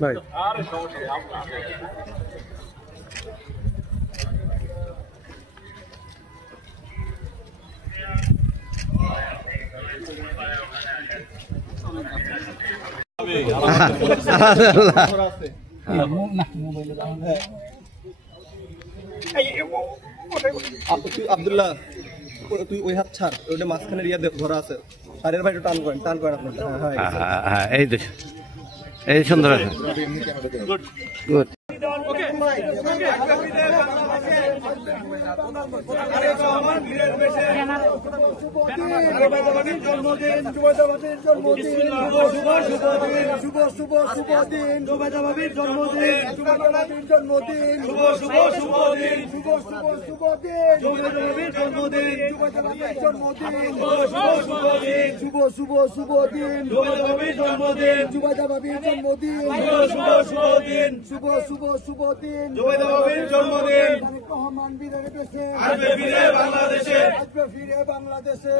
ভাই আব্দুল্লাহ তুই ওই হাত ছাড়, ওটা মাঝখানে ইয়া ধরা আছে। আরে ভাই টান করেন আপনার। হ্যাঁ এই দেখ, এই সুন্দর আছে। গুড বাংলাদেশে